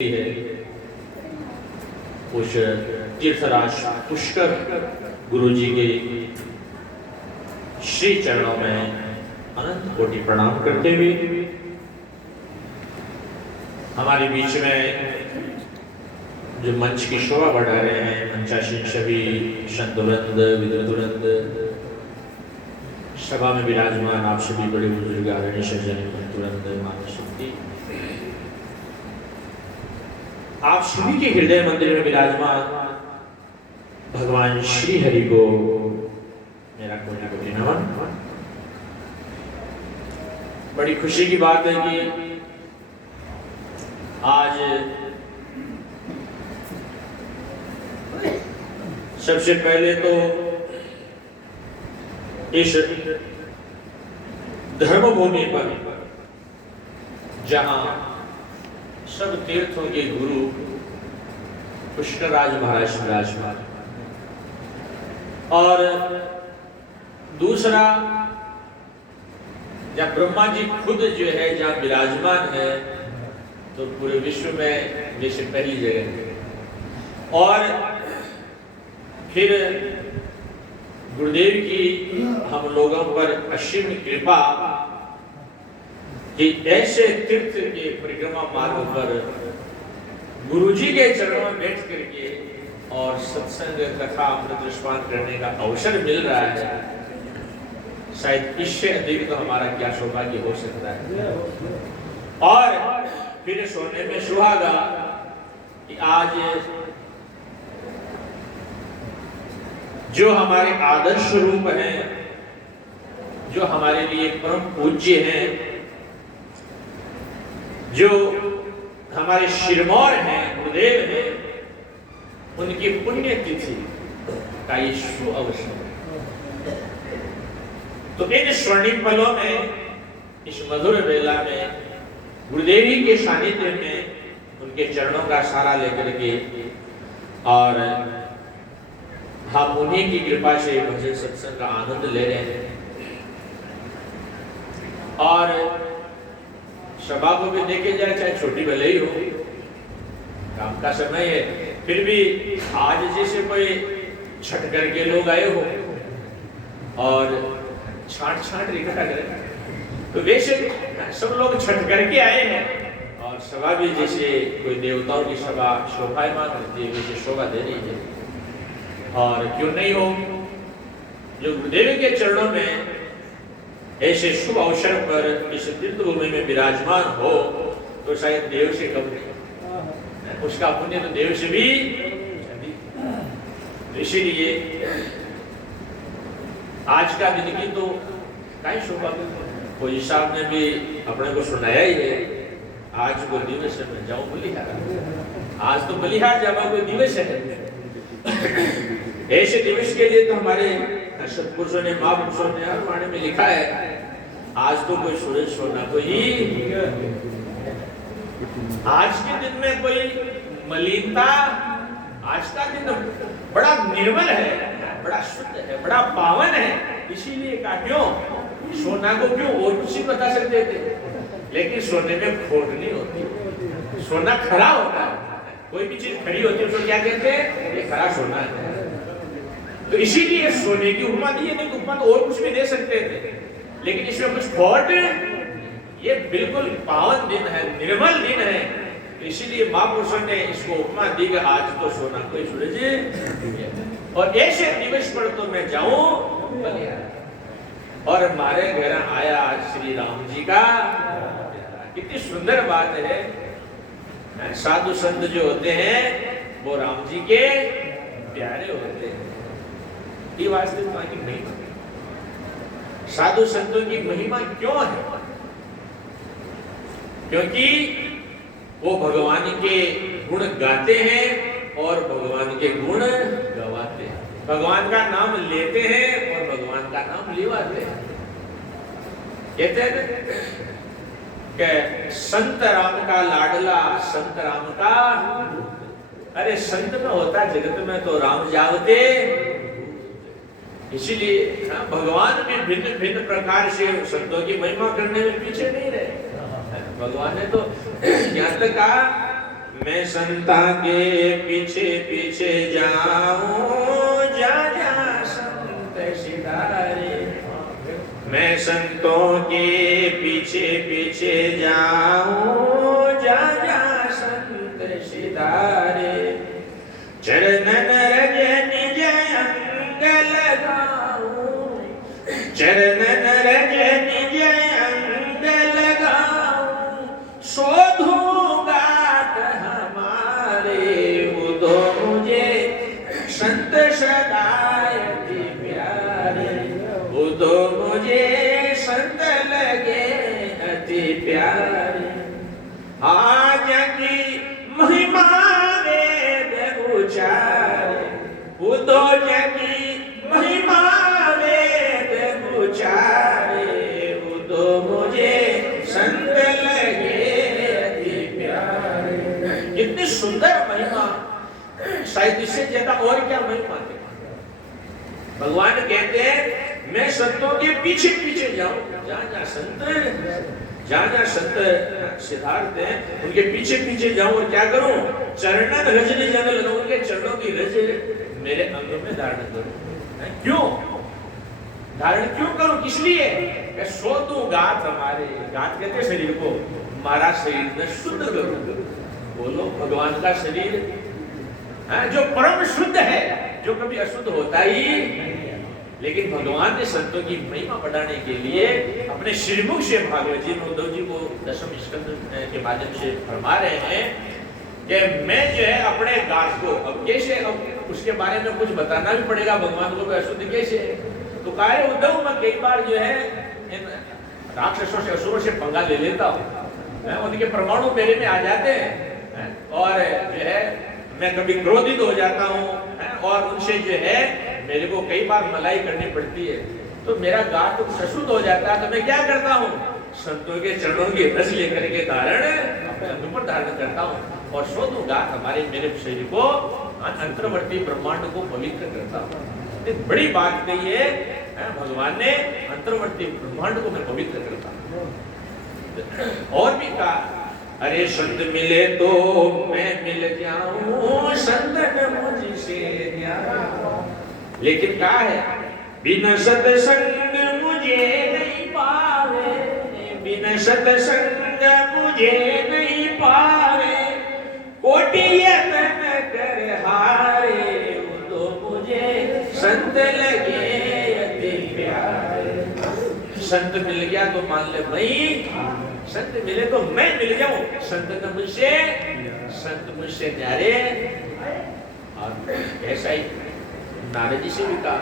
है उस तीर्थराज पुष्कर गुरु जी के श्री चरणों में अनंत कोटि प्रणाम करते हुए हमारे बीच में जो मंच की शोभा बढ़ा रहे हैं मंचासीन सभी संतुरंद विद्वतुरंद सभा में विराजमान आप सभी बड़े बुजुर्ग आदरणीय सज्जन तुरंद मानव शक्ति आप सभी के हृदय मंदिर में विराजमान भगवान श्री हरि को मेरा कोटि कोटि नमन। बड़ी खुशी की बात है कि आज सबसे पहले तो इस धर्मभूमि पर जहां सब तीर्थों के गुरु पुष्करराज महाराज विराजमान और दूसरा जब ब्रह्मा जी खुद जो है जहां विराजमान है तो पूरे विश्व में जैसे पहली जगह और फिर गुरुदेव की हम लोगों पर असीम कृपा कि ऐसे तीर्थ के परिक्रमा मार्ग पर गुरुजी के चरणों में बैठ करके और सत्संग कथा अमृत रसपान करने का अवसर मिल रहा है, शायद इससे अधिक तो हमारा क्या सौभाग्य हो सकता है। और फिर सोने में सुहागा कि आज जो हमारे आदर्श रूप हैं, जो हमारे लिए परम पूज्य हैं, जो हमारे शिरमौर हैं, गुरुदेव हैं, उनकी पुण्य तिथि का ये शुभ अवसर। तो इन स्वर्णिम पलों में, इस मधुर बेला में, गुरुदेव जी के सानिध्य में उनके चरणों का सहारा लेकर के और हम उन्हीं की कृपा से भजन सत्संग का आनंद ले रहे हैं। और सभा को भी देखे जाए, चाहे छोटी भले ही हो, काम का समय है, फिर भी आज जैसे कोई छठ करके लोग आए हो और छांट छांट इकट्ठा करें, तो वैसे सब लोग छठ करके आए हैं और सभा भी जैसे कोई देवताओं की सभा शोभायमान करती है वैसे शोभा दे रही है। और क्यों नहीं हो, जो गुरुदेव के चरणों में ऐसे शुभ अवसर पर इस तीर्थ भूमि में विराजमान हो तो शायद देव से कम नहीं, उसका पुण्य तो देव से भी। इसीलिए आज का दिन की तो कई शोभा फौजी साहब ने भी अपने को सुनाया ही है। आज को दिवस है, मैं जाऊं बलिहार, आज तो बलिहार जावा कोई दिवस है। ऐसे दिवस के लिए तो हमारे सत्पुरुषों ने महापुरुषों ने वाणी में लिखा है, आज तो कोई सूरज सोना कोई, आज के दिन में कोई मलिनता, आज का दिन बड़ा निर्मल है, बड़ा शुद्ध है, बड़ा पावन है। इसीलिए का क्यों सोना को क्यों और कुछ ही बता सकते थे, लेकिन सोने में खोट नहीं होती, सोना खरा होता है। कोई भी चीज खरी होती है उसको क्या कहते हैं, ये खरा सोना है। तो इसीलिए सोने की उपमा दी है, नहीं तो उपमा तो और कुछ भी दे सकते थे, लेकिन इसमें कुछ खोट, ये बिल्कुल पावन दिन है, निर्मल दिन है। इसीलिए महापुरुषों ने इसको उपमा दी कि आज तो सोना कोई सूरज, और ऐसे दिवस पर तो मैं जाऊं और हमारे घर आया श्री राम जी का। कितनी सुंदर बात है। साधु संत जो होते हैं वो राम जी के प्यारे होते हैं, ये वास्तविकता की महिमा। साधु संतों की महिमा क्यों है? क्योंकि वो भगवान के गुण गाते हैं और भगवान के गुण गवाते हैं, भगवान का नाम लेते हैं और भगवान का नाम लिवाते हैं। कहते हैं कि संत राम का लाडला, संत राम का, अरे संत में होता जगत में तो राम जावते। इसीलिए भगवान भी भिन्न भिन्न प्रकार से संतों की महिमा करने में पीछे नहीं रहे। भगवान ने तो यहाँ तक कहा मैं संता के पीछे पीछे जाऊं, जा जा संत सिधारे। मैं संतों के पीछे पीछे जाऊं, जा जा संत सिधारे। चरणन रज निज अंग लगाऊं, चरणन रज निज अंग लगाऊं। शोधूंगा हमारे बुधो मुझे संत सदाय अति प्यारे। बुधो मुझे संत लगे अति प्यारे। आज की महिमा बुद्धो जगी महिमा वेद उचारे। बुद्धो मुझे संत लगे अति प्यारे। कितनी सुंदर महिमा, शायद इससे ज्यादा और क्या महिमा है। भगवान कहते हैं मैं संतों के पीछे पीछे जाऊं, जहाँ संत सिद्धार्थ हैं उनके पीछे पीछे जाऊं और क्या करूं? चरणन रज निज अंग लगाऊं, उनके चरणों की रज मेरे अंग में धारण करूं। क्यों धारण क्यों करूं? किस लिए? सो तू गात हमारे, गात कहते शरीर को, हमारा शरीर न शुद्ध करूं। बोलो भगवान का शरीर जो परम शुद्ध है, जो कभी अशुद्ध होता ही। लेकिन भगवान ने संतों की महिमा बढ़ाने के लिए अपने श्रीमुख से भागवत जी उद्धव जी को दशम स्कंद के माध्यम से फरमा रहे हैं कि मैं जो है अपने गात को, अब कैसे, अब उसके बारे में कुछ बताना भी पड़ेगा भगवान को, अशुद्ध कैसे। तो कहा उद्धव मैं कई बार जो है इन राक्षसों से असुरों से पंगा ले लेता हूँ, उनके परमाणु मेरे में आ जाते हैं और जो है मैं कभी क्रोधित हो जाता हूँ और उनसे जो है मेरे को कई बार मलाई करनी पड़ती है, तो मेरा गात अशुद्ध हो जाता है। तो मैं क्या करता हूँ? संतों के चरणों की रस लेकर के धारण अपने अंग पर धारण करता हूँ और शोधू गात हमारे मेरे शरीर को, अंतर्वर्ती ब्रह्मांड को पवित्र करता हूँ। एक बड़ी बात कही है भगवान ने, अंतर्वर्ती ब्रह्मांड को मैं पवित्र करता हूँ। और भी कहा अरे संत मिले तो मैं मिल जाऊं, संत न मुझसे न्यारा। लेकिन क्या है? बिना सत्संग मुझे नहीं पावे, बिना सत्संग मुझे नहीं पावे। कोटि यत्न कर हारे, तो मुझे संत लगे अति प्यारे। संत मिल गया तो मान ले भाई, संत मिले तो मैं मिल जाऊं, संत मुझसे न्यारे। और ऐसा ही नारद जी से भी कहा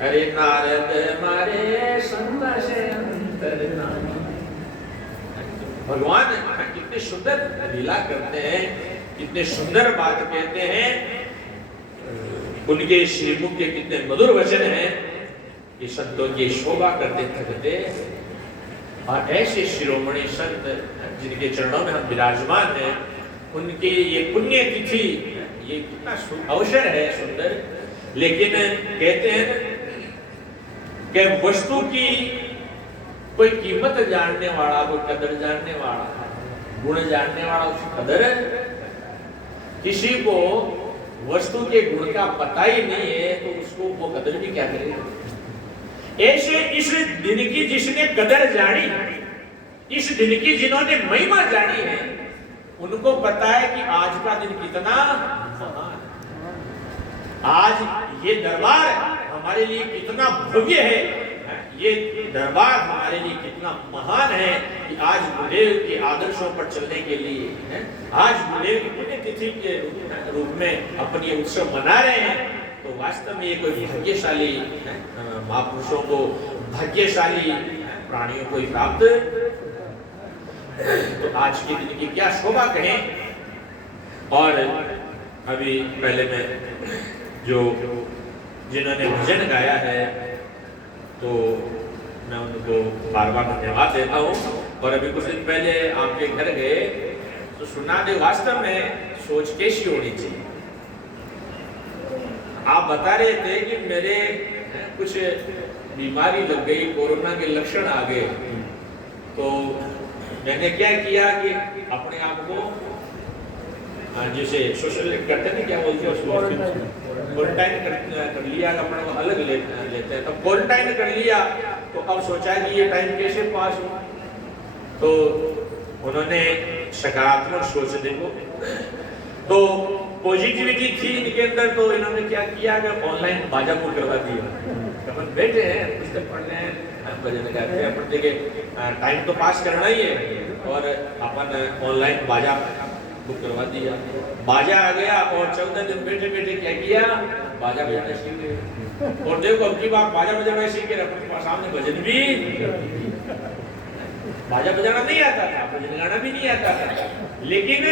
अरे नारद मारे संत से अंतर नारी। भगवान कितने सुंदर लीला करते हैं, कितने सुंदर बात कहते हैं, उनके श्रीमुख के कितने मधुर वचन हैं कि संतों की शोभा करते थकते। और ऐसे शिरोमणि संत जिनके चरणों में हम विराजमान हैं, उनकी ये पुण्य तिथि, ये कितना अवसर है सुंदर। लेकिन कहते हैं कि वस्तु की कोई कीमत जानने वाला, कोई कदर जानने वाला, गुण जानने वाला, उसकी कदर। किसी को वस्तु के गुण का पता ही नहीं है तो उसको वो कदर भी क्या करेगा। ऐसे इस दिन की जिसने कदर जानी, इस दिन की जिन्होंने महिमा जानी है, उनको पता है कि आज का दिन कितना महान है। आज ये दरबार हमारे लिए कितना भव्य है, ये दरबार हमारे लिए कितना महान है कि आज गुरुदेव के आदर्शों पर चलने के लिए आज गुरुदेव की पुण्यतिथि के रूप में अपनी उत्सव मना रहे हैं। तो वास्तव में ये कोई भाग्यशाली महापुरुषों को, भाग्यशाली प्राणियों को ही प्राप्त। तो आज के दिन की क्या शोभा कहें। और अभी पहले मैं जो जिन्होंने भजन गाया है तो मैं उनको बार बार धन्यवाद देता हूँ। और अभी कुछ दिन पहले आपके घर गए तो सुना दे, वास्तव में सोच कैसी होनी चाहिए। आप बता रहे थे कि मेरे कुछ बीमारी लग गई, कोरोना के लक्षण आ गए, तो मैंने क्या किया कि अपने आप को जैसे सोशल करते नहीं, क्या बोलते हैं उसको, क्वारंटाइन कर लिया, अपना को अलग लेते हैं। तब क्वारंटाइन कर लिया तो अब सोचा कि ये टाइम कैसे पास हो, तो उन्होंने सकारात्मक सोच देखो, तो पॉजिटिविटी थी इनके अंदर, तो इन्होंने क्या किया कि ऑनलाइन बाजा बुक करवा दिया। अपन बैठे हैं, पुस्तक पढ़ रहे हैं, भजन गाते हैं, अपन देखे टाइम तो पास करना ही है, और अपन ऑनलाइन बाजा बुक करवा दिया। बाजा आ गया और 14 दिन बैठे बैठे क्या किया, बाजा बजाना सीख गए। और देखो अब की बात बाजा बजाना सीख के अपने सामने भजन भी, बाजा बजाना नहीं आता था, भजन गाना भी नहीं आता था, लेकिन